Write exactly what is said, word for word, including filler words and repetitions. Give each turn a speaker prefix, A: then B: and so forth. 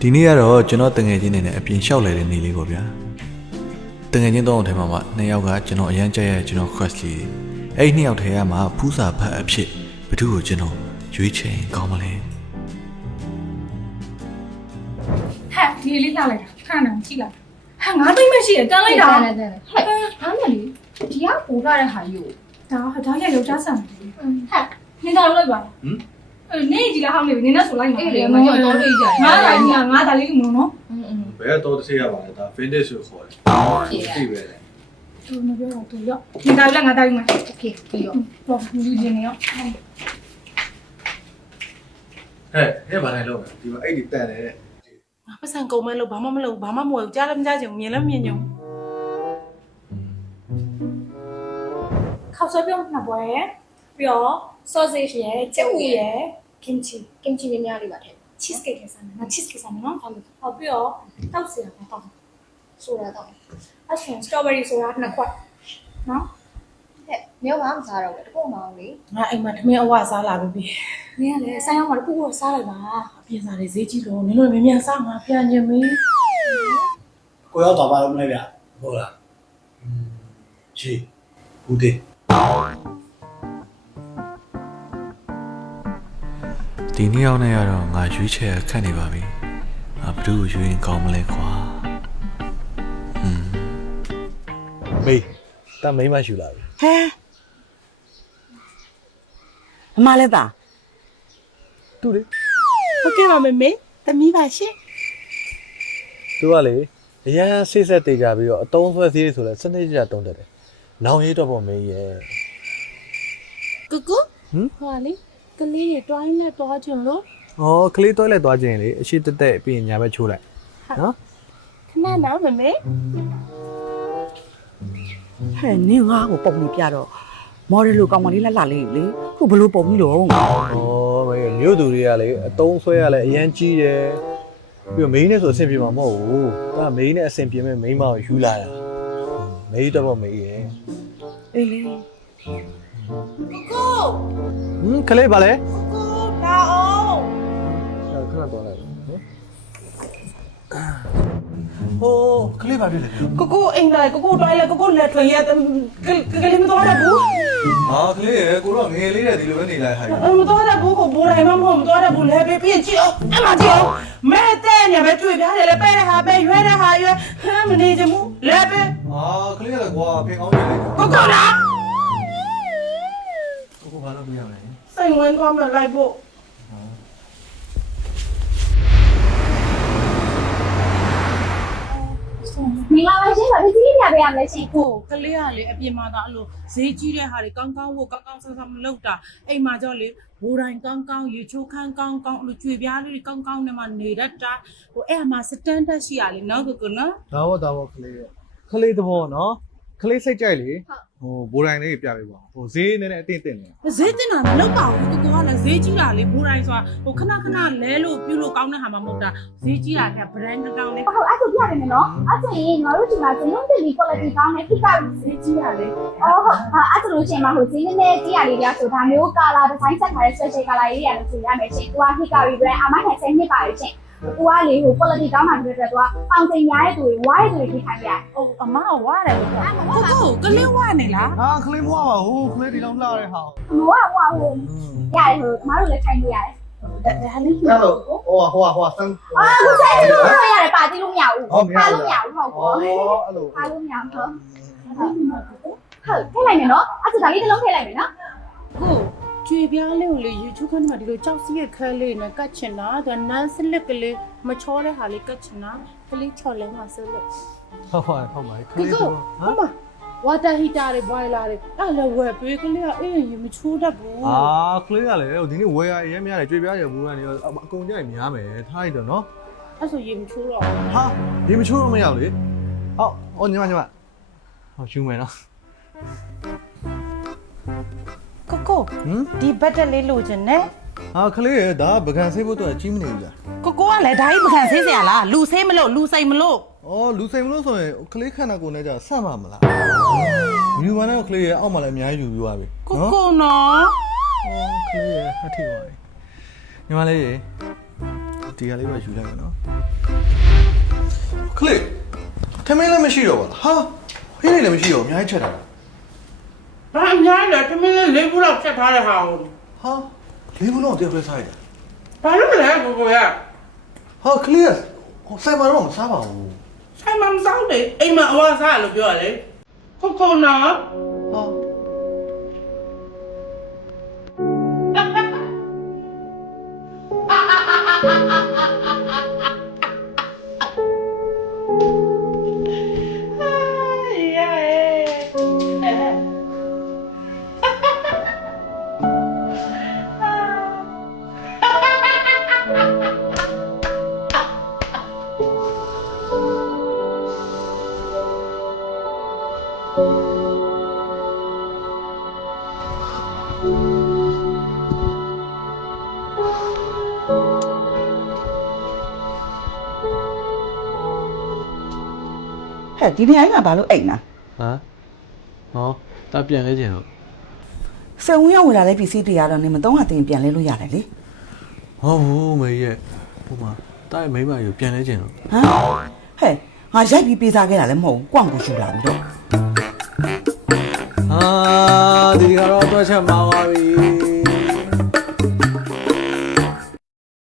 A: ဒီနေ့ကတော့ကျွန်တော်တငယ်ချင်းနေနဲ့အပြင်လျှောက်လဲတဲ့နေလေးပေါ့ဗျာတငယ်ချင်းသုံးအောင်ထဲမှာမှနှစ်ယောက်ကကျွန်တော်အရန်ကြက်ရကျွန်တော် quest လေးအဲ့ဒီနှစ်ယောက်ထဲကမှဖူးစာဖတ်အဖြစ်ဘယ်သူ့ကိုကျွန်တော်ရွေးချယ်ကောင်းမလဲ
B: ဟဲ့ဒီလေးလာလိုက်တာခဏနေကြည့်လိုက်ဟာငါသိမရှိရတန်းလိုက်တာ
C: ဟဲ့ဟာမလီဒီကပို့ထားတဲ့ဟာယူ
B: ဒါဟာဒါရယောက်ျားဆန်တယ်
C: ဟဲ့
B: နင်သာလိုက်ပါဟမ်အဲ့နေကြီးလားဟောင်းနေနင်နဲ့ဆိုလိုက်မှာ
C: အေးလေမကျော်တော့လေးကြတယ်
B: ငါလာညီငါဒါလေးကမလို့နော်
C: อืม
D: ဘယ်တော့တစ်ချက်ရပါလဲဒါ finish ဆိုခေါ်တယ်သိပဲလေ
B: သူမပြောတော့သူရောက်နင်ဒါလည်းငါဒါလေးမှာ
C: โอเคပြီးရော
B: ဟောလူချင်းနေရော
D: ဟဲ့ဟဲ့ဘာလဲလောက်လဲဒီမှာအဲ့ဒီတန်တယ်
E: ပတ်စံကုန်မဲ့လို့ဘာမှမလုပ်ဘာမှမဝယ်ကြားလည်းမကြားချင်ဘူးမြင်လည်းမြင်ညုံ
B: ခောက်ဆွဲပြုံးနှစ်ပွဲပြီးတော့ sausage ရယ်ကြက်ဥရယ် kimchi
C: ကင်ချီလေးများလေးပါထည့်
B: cheese cake ဆန်တယ်ငါ cheese cake ဆန်တယ်နော်ဟောပြီးတော့တောက်စရာပေါ့
C: ဆိုတာတော့
B: အဲ့ဆို strawberry ဆိုတာနှစ်ခွက်နော်
C: ဟဲ့မျိုးမမစားတော့ဘူးတကုတ်မအောင်လေ
E: ငါအိမ်မှာထမင်းအဝစားလာပြီ
B: နင်ကလည်းဆိုင်ရောက်မှာတခုခုစားလိုက်ပါ
E: အပြင်စားလေးဈေးကြီးလို့နင်တို့မြင်မြန်စားမှာပြန်ကျင်ပြီ
F: ကိုရောက်သွားပါတော့မလဲဗျဟုတ်လားချီဘူးတေး
A: ဒီနေ့ရောက်နေရတော့ငါရွေးချယ်ခတ်နေပါပြီငါဘယ်သူ့ကိုရွေးရင်ကောင်းမလဲခွာဟွန်း
F: မေးတမိမရှူလာပြီ
G: ဟဲအမလည်းသား
F: သူလေ
E: ဟုတ်ကဲ့ပါမေမေသမီးပါရှင်
F: သူကလေအရန်ဆိတ်ဆက်တေးကြပြီးတော့အတုံးဆွဲသေးဆိုလဲစနစ်ကြတုံးတက်တယ်နောင်ရေးတော့ပေါ့မေးရဲ့
E: ကူကူဟိုလေကလေးတွေတွိုင်းနဲ့တွားချင်လို့
F: ဩကလေးတွဲလိုက်သွားခြင်းလေအရှိတက်တက်ပြီးရင်ညာဘက်ချိုးလိုက်နော်
E: ခဏနော်မေမေ
G: ဟဲ့နင်းငါ့ကိုပုံနေပြတော့မော်ဒယ်လိုကောင်မလေးလှလှလေးလေခုဘလို့ပုံပြီးတော့
F: ဩမေးမြို့သူတွေကလေအတုံးဆွဲရလဲအရန်ကြီးတယ်ပြီးတော့မေးနဲ့ဆိုအဆင်ပြေမှာမဟုတ်ဘူးဒါမေးနဲ့အဆင်ပြေမဲ့မိန်းမကိုယူလာတာမေးတော့ပေါ့မေးရဲ့
G: အေးလေ
E: ကူကူ
F: ဟမ်ကလေးပါလေ
E: ကူလာအောင်
F: ခဏတော့လိုက်နော်ဟိုကလေးပါပြီလေ
E: ကူကူအိမ်လာကူကူတွိုင်းလဲကူကူလက်ထွင်ရကလေးမတော်ရဘူး
F: ဟာကလေးရကိုတော့ငယ်လေးတဲ့ဒီလိုပဲနေလိုက်ဟာ
E: မတော်ရဘူးကိုဘိုးတိုင်းမမဟုတ်မတော်ရဘူးလဲပြပြကြည့်အောင်အမကြည့်အောင်မဲတဲ့ညပဲတွေ့ပြားတယ်လဲပဲတဲ့ဟာပဲရွဲတဲ့ဟာရွဲဟမ်းမနေချင်ဘူးလဲပဲ
F: ဟာကလေးရကွာဖင်အောင်နေလိုက်
E: ကူကူလား
F: ကိုဘာလို့ပြရမလဲ
E: စိတ်ဝင်သွားမှလိုက်ဖို့
C: မင်္ဂလာပါရှင်ဗာဒီကြီးပြပေးရမလဲရှင်
E: ကိုကလေးကလေအပြင်မှာသာအဲ့လိုဈေးကြီးတဲ့ဟာတွေကောင်းကောင်းဝတ်ကောင်းကောင်းဆန်းဆန်းမလုပ်တာအိမ်မှာကြောက်လေဘိုးတိုင်းကောင်းကောင်းရေချိုးခန်းကောင်းကောင်းအဲ့လိုကြွေပြားလေးတွေကောင်းကောင်းနဲ့မှနေတတ်တာဟိုအဲ့အမှာစတန်ဒတ်ရှိရလေနော်ကိုကိုနော်
F: ဒါဘောဒါဘောကလေးရကလေးတဘောနော်ကလေးစိတ်ကြိုက်လေဟိုဘိုးတိုင်းလေးပြပေးပါဟိုဈေးနည်းနည်းအတင်းတင်းနေ
E: ဈေးတင်တာမလုပ်ပါဘူးကိုကိုကလည်းဈေးကြီးတာလေဘိုးတိုင်းဆိုတာဟိုခဏခဏလဲလို့ပြုလို့ကောင်းတဲ့ဟာမှမဟုတ်တာဈေးကြီးတာက brand တောင်းလေး
C: ဟုတ်အဲ့ဒါပြရတယ်နော်အဲ့ဆိုရင်ငါတို့ဒီမှာဇင်းလုံးတင်ပြီး quality ကောင်းတဲ့ဖိကဈေးကြီးရလေအော်ဟုတ်အဲ့ဆိုလို့ရှိရင်မဟုတ်ဈေးနည်းနည်းကြီးရလေးတွေကဆိုဒါမျိုး color design ဆက်ထားတဲ့ special color လေးတွေလည်းဆိုရမယ်ရှင်။သူက Hikari brand အမိုင်းနဲ့ဆယ်နှစ်ပါတယ်ရှင်။သူကလေဟို quality ကောင်းတာတွေ့တဲ့အတွက်သူကပေါင်တင်များတဲ့သူတွေ wide တွေထိခိုင်းရတယ်
E: ဟိုအမဝါတယ်ကိုကိုကလေးဝါနေလား
F: ဟာကလေးမွားပါဘူးကလေးဒီလောက်လှတဲ့ဟာ
C: ။ဟိုကဟိုဟိုရတယ်ဟိုကျမတို့လည်းထိုင်လို့ရတယ်။ဒါလေး
F: အဲ့တော့ဟိုဟိုဟိုဆန်း
C: အာဟုတ်ဆိုင်လို့ရတယ်ပါတိလို့မရဘူး။ပါလို့မရဘူးဟုတ်
F: ဩ
C: ကော
F: အဲ့လို
C: ။ပါလို့မရဘူးဟုတ်။ဟုတ်ထည့်လိုက်မယ်နော်။အဲ့ဒါဒါလေးတစ်လုံးထည့်လိုက်မယ်နော်
E: ကိုကျွေပြားလေးကိုလေရေချိုးခန်းမှာဒီလိုကြောက်စီးရဲ့ခဲလေးနဲ့ကတ်ချင်တာဒါနန်းစလစ်ကလေးမချောတဲ့ဟာလေးကတ်ချင်တာကလေးချော်လဲမှာစလို့
F: ဟုတ်ပါဟုတ်ပါက
E: ကို
F: လေး
E: ကို
F: တော့
E: ဟမဝါတာဟီတာတွေဘွိုင်လာတွေအဲ့လည်းဝယ်ပေးကလေးကအေးရေမချိုးတတ်ဘူး
F: အာကလေးကလည်းဒီနေ့ဝယ်ရအရင်များတယ်ကြွေပြားရဘူးကနေအကုန်ကြိုက်များမယ်ထားလိုက်တော့နော်
E: အဲ့ဆိုရေမချိုးတော့
F: ဟာဒီမချိုးတော့မရဘူးလေဟုတ်ဟောညီမညီမဟောယူမယ်နော်
E: ကိုကို
F: ဟမ်
E: ဒီဘတ်တက်လေးလိုချင်နဲ့
F: ဟာကလေးရဒါပကံဆေးဖို့တော့ကြီးမနေဘူးလား
E: ကိုကိုကလည်းဓာကြီးပကံဆေးစရာလားလူဆေးမလို့လူစိမ်မလို့
F: အော်လူစိမ်မလို့ဆိုရင်ကလေးခန္ဓာကိုယ်နဲ့ကြာဆက်မှာမလားယူမနဲ့ကလေးရအောက်မှာလည်းအများကြီးယူပြီးသွားပြီ
E: ကိုကိုနော်
F: အော်ကလေးရဟတ်ထိပါပြီညီမလေးရေဒီကလေးပဲယူလိုက်မယ်နော်ခလစ်ထမင်းလည်းမရှိတော့ပါလားဟာဟင်းလည်းမရှိတော့အများကြီးချက်တာ
E: ဘာအများလဲသမီးလေးလေးခုလောက်ဖြတ်ထားတဲ့ဟာကို
F: ဟာလေးဘူးလုံးတယောက်ပဲစားရတာ
E: ဘာလို့မလဲကိုကိုရ
F: ဟာခလစ်ဟိုဆိုင်မှာတော့မစားပါဘူး
E: ဆိုင်မှာမစားဘူးအိမ်မှာအဝါစားလို့ပြောရလေကိုကိုနော်
F: ဟာ
G: ဟဲ့ဒီနေရာကဘာလို့အိမ်နာ
F: ဟာဟောတာပြန်လဲခြင်းဟုတ်
G: စေဝင်းရောက်ဝင်လာတဲ့ပစ္စည်းတွေကတော့နေမတော့ဟာတင်ပြန်လဲလို့ရတယ်လေ
F: ဟောဘူးမေရဲ့ဟိုမှာတာရဲ့မိမကြီးပြန်လဲခြင်းတော့
G: ဟမ်ဟဲ့ငါရိုက်ပြီးပေးစားခဲ့တာလည်းမဟုတ်ဘူးကွန့်ကိုယူလာပြီးတော့
F: ဟာဒီကတော့တော့ချက်မှာပါပြီ